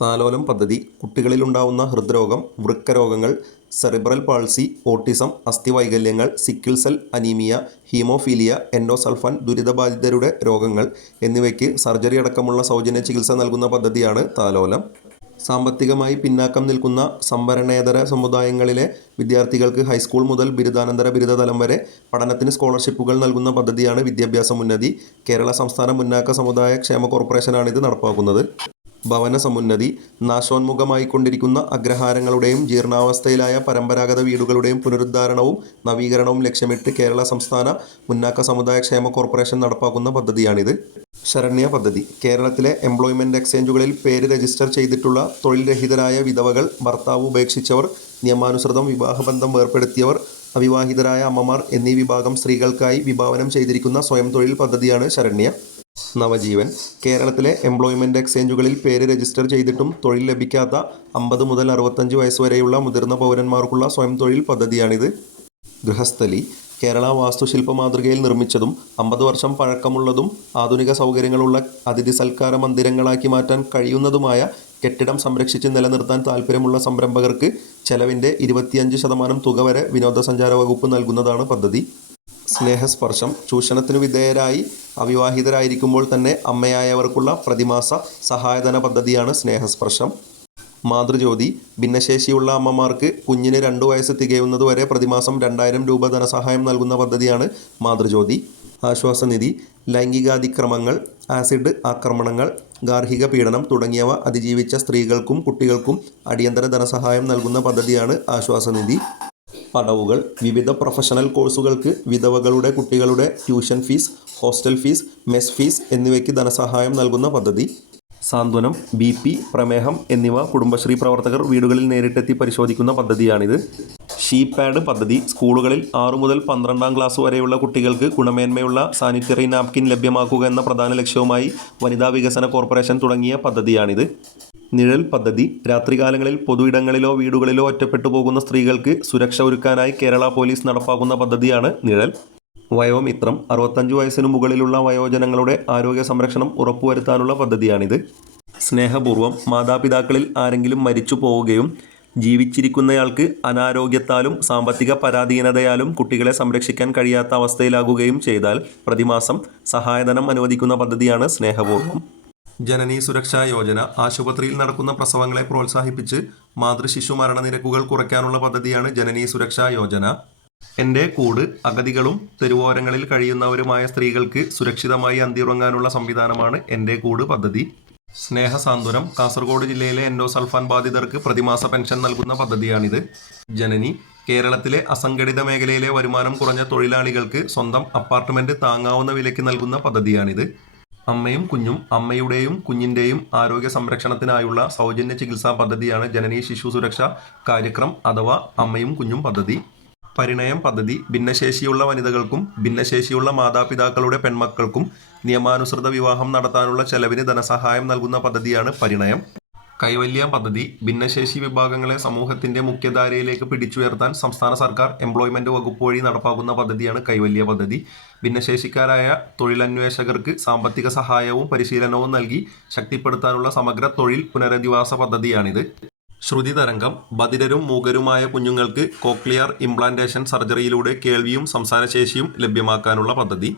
താലോലം പദ്ധതി കുട്ടികളിലുണ്ടാവുന്ന ഹൃദ്രോഗം വൃക്കരോഗങ്ങൾ cerebral palsy autism അസ്ഥിവൈകല്യങ്ങൾ sickle cell anaemia haemophilia endosulfan ദുരിതബാധിതരുടെ രോഗങ്ങൾ എന്നിവയ്ക്ക് സർജറി അടക്കമുള്ള സൗജന്യ ചികിത്സ നൽകുന്ന പദ്ധതിയാണ് താലോലം. സാമ്പത്തികമായി പിന്നാക്കം നിൽക്കുന്ന സംവരണേതര സമുദായങ്ങളിലെ വിദ്യാർത്ഥികൾക്ക് ഹൈസ്കൂൾ മുതൽ ബിരുദാനന്തര ബിരുദതലം വരെ പഠനത്തിന് സ്കോളർഷിപ്പുകൾ നൽകുന്ന പദ്ധതിയാണ് വിദ്യാഭ്യാസ ഉന്നതി കേരള സംസ്ഥാന മുന്നാക്ക സമുദായ ക്ഷേമ കോർപ്പറേഷനാണിത് നടപ്പാക്കുന്നത്. ഭവന സമുന്നതി നാശോന്മുഖമായിക്കൊണ്ടിരിക്കുന്ന അഗ്രഹാരങ്ങളുടെയും ജീർണാവസ്ഥയിലായ പരമ്പരാഗത വീടുകളുടെയും പുനരുദ്ധാരണവും നവീകരണവും ലക്ഷ്യമിട്ട് കേരള സംസ്ഥാന മുന്നാക്ക സമുദായ ക്ഷേമ കോർപ്പറേഷൻ നടപ്പാക്കുന്ന പദ്ധതിയാണിത്. ശരണ്യ പദ്ധതി. കേരളത്തിലെ എംപ്ലോയ്മെന്റ് എക്സ്ചേഞ്ചുകളിൽ പേര് രജിസ്റ്റർ ചെയ്തിട്ടുള്ള തൊഴിൽ രഹിതരായ വിധവകൾ ഭർത്താവ് ഉപേക്ഷിച്ചവർ നിയമാനുസൃതം വിവാഹബന്ധം വേർപ്പെടുത്തിയവർ അവിവാഹിതരായ അമ്മമാർ എന്നീ വിഭാഗം സ്ത്രീകൾക്കായി വിഭാവനം ചെയ്തിരിക്കുന്ന സ്വയം തൊഴിൽ പദ്ധതിയാണ് ശരണ്യ. നവജീവൻ. കേരളത്തിലെ എംപ്ലോയ്മെന്റ് എക്സ്ചേഞ്ചുകളിൽ പേര് രജിസ്റ്റർ ചെയ്തിട്ടും തൊഴിൽ ലഭിക്കാത്ത അമ്പത് മുതൽ അറുപത്തഞ്ച് വയസ്സ് വരെയുള്ള മുതിർന്ന പൗരന്മാർക്കുള്ള സ്വയം തൊഴിൽ പദ്ധതിയാണിത്. ഗൃഹസ്ഥലി. കേരള വാസ്തുശില്പ മാതൃകയിൽ നിർമ്മിച്ചതും അമ്പത് വർഷം പഴക്കമുള്ളതും ആധുനിക സൗകര്യങ്ങളുള്ള അതിഥി സൽക്കാര മന്ദിരങ്ങളാക്കി മാറ്റാൻ കഴിയുന്നതുമായ കെട്ടിടം സംരക്ഷിച്ച് നിലനിർത്താൻ താൽപ്പര്യമുള്ള സംരംഭകർക്ക് ചെലവിന്റെ ഇരുപത്തിയഞ്ച് ശതമാനം തുക വരെ വിനോദസഞ്ചാര വകുപ്പ് നൽകുന്നതാണ് പദ്ധതി. സ്നേഹസ്പർശം ചൂഷണത്തിനു വിധേയരായി അവിവാഹിതരായിരിക്കുമ്പോൾ തന്നെ അമ്മയായവർക്കുള്ള പ്രതിമാസ സഹായധന പദ്ധതിയാണ് സ്നേഹസ്പർശം. മാതൃജ്യോതി ഭിന്നശേഷിയുള്ള അമ്മമാർക്ക് കുഞ്ഞിന് രണ്ടു വയസ്സ് തികയുന്നതുവരെ പ്രതിമാസം രണ്ടായിരം രൂപ ധനസഹായം നൽകുന്ന പദ്ധതിയാണ് മാതൃജ്യോതി. ആശ്വാസനിധി ലൈംഗികാതിക്രമങ്ങൾ ആസിഡ് ആക്രമണങ്ങൾ ഗാർഹിക പീഡനം തുടങ്ങിയവ അതിജീവിച്ച സ്ത്രീകൾക്കും കുട്ടികൾക്കും അടിയന്തര ധനസഹായം നൽകുന്ന പദ്ധതിയാണ് ആശ്വാസനിധി. പടവുകൾ വിവിധ പ്രൊഫഷണൽ കോഴ്സുകൾക്ക് വിധവകളുടെ കുട്ടികളുടെ tuition fees hostel fees mess fees എന്നിവയ്ക്ക് ധനസഹായം നൽകുന്ന പദ്ധതി. സാന്ത്വനം ബി പി പ്രമേഹം എന്നിവ കുടുംബശ്രീ പ്രവർത്തകർ വീടുകളിൽ നേരിട്ടെത്തി പരിശോധിക്കുന്ന പദ്ധതിയാണിത്. ഷീ പാഡ് പദ്ധതി സ്കൂളുകളിൽ ആറു മുതൽ പന്ത്രണ്ടാം ക്ലാസ് വരെയുള്ള കുട്ടികൾക്ക് ഗുണമേന്മയുള്ള സാനിറ്ററി നാപ്കിൻ ലഭ്യമാക്കുക എന്ന പ്രധാന ലക്ഷ്യവുമായി വനിതാ വികസന കോർപ്പറേഷൻ തുടങ്ങിയ പദ്ധതിയാണിത്. നിഴൽ പദ്ധതി രാത്രികാലങ്ങളിൽ പൊതുയിടങ്ങളിലോ വീടുകളിലോ ഒറ്റപ്പെട്ടു പോകുന്ന സ്ത്രീകൾക്ക് സുരക്ഷ ഒരുക്കാനായി കേരള പോലീസ് നടപ്പാക്കുന്ന പദ്ധതിയാണ് നിഴൽ. വയോമിത്രം അറുപത്തഞ്ച് വയസ്സിനു മുകളിലുള്ള വയോജനങ്ങളുടെ ആരോഗ്യ സംരക്ഷണം ഉറപ്പുവരുത്താനുള്ള പദ്ധതിയാണിത്. സ്നേഹപൂർവം മാതാപിതാക്കളിൽ ആരെങ്കിലും മരിച്ചു പോവുകയും ജീവിച്ചിരിക്കുന്നയാൾക്ക് അനാരോഗ്യത്താലും സാമ്പത്തിക പരാധീനതയാലും കുട്ടികളെ സംരക്ഷിക്കാൻ കഴിയാത്ത അവസ്ഥയിലാകുകയും ചെയ്താൽ പ്രതിമാസം സഹായധനം അനുവദിക്കുന്ന പദ്ധതിയാണ് സ്നേഹപൂർവം. ജനനീ സുരക്ഷാ യോജന ആശുപത്രിയിൽ നടക്കുന്ന പ്രസവങ്ങളെ പ്രോത്സാഹിപ്പിച്ച് മാതൃശിശു മരണനിരക്കുകൾ കുറയ്ക്കാനുള്ള പദ്ധതിയാണ് ജനനീ സുരക്ഷാ യോജന. എന്റെ കൂട് അഗതികളും തെരുവോരങ്ങളിൽ കഴിയുന്നവരുമായ സ്ത്രീകൾക്ക് സുരക്ഷിതമായി അന്തിയുറങ്ങാനുള്ള സംവിധാനമാണ് എന്റെ കൂട് പദ്ധതി. സ്നേഹസാന്ത്വനം കാസർഗോഡ് ജില്ലയിലെ എൻഡോസൾഫാൻ ബാധിതർക്ക് പ്രതിമാസ പെൻഷൻ നൽകുന്ന പദ്ധതിയാണിത്. ജനനി കേരളത്തിലെ അസംഘടിത മേഖലയിലെ വരുമാനം കുറഞ്ഞ തൊഴിലാളികൾക്ക് സ്വന്തം അപ്പാർട്ട്മെന്റ് താങ്ങാവുന്ന വിലയ്ക്ക് നൽകുന്ന പദ്ധതിയാണിത്. അമ്മയും കുഞ്ഞും അമ്മയുടെയും കുഞ്ഞിന്റെയും ആരോഗ്യ സംരക്ഷണത്തിനായുള്ള സൗജന്യ ചികിത്സാ പദ്ധതിയാണ് ജനനി ശിശു സുരക്ഷ കാര്യക്രം അഥവാ അമ്മയും കുഞ്ഞും പദ്ധതി. പരിണയം പദ്ധതി ഭിന്നശേഷിയുള്ള വനിതകൾക്കും ഭിന്നശേഷിയുള്ള മാതാപിതാക്കളുടെ പെൺമക്കൾക്കും നിയമാനുസൃത വിവാഹം നടത്താനുള്ള ചെലവിന് ധനസഹായം നൽകുന്ന പദ്ധതിയാണ് പരിണയം. കൈവല്യം പദ്ധതി ഭിന്നശേഷി വിഭാഗങ്ങളെ സമൂഹത്തിന്റെ മുഖ്യധാരയിലേക്ക് പിടിച്ചുയർത്താൻ സംസ്ഥാന സർക്കാർ എംപ്ലോയ്മെന്റ് വകുപ്പ് വഴി നടപ്പാക്കുന്ന പദ്ധതിയാണ് കൈവല്യ പദ്ധതി. ഭിന്നശേഷിക്കാരായ തൊഴിലന്വേഷകർക്ക് സാമ്പത്തിക സഹായവും പരിശീലനവും നൽകി ശക്തിപ്പെടുത്താനുള്ള സമഗ്ര തൊഴിൽ പുനരധിവാസ പദ്ധതിയാണിത്. ശ്രുതി തരംഗം ബധിരരും മൂകരുമായ കുഞ്ഞുങ്ങൾക്ക് കോക്ലിയാർ ഇംപ്ലാന്റേഷൻ സർജറിയിലൂടെ കേൾവിയും സംസാരശേഷിയും ലഭ്യമാക്കാനുള്ള പദ്ധതി.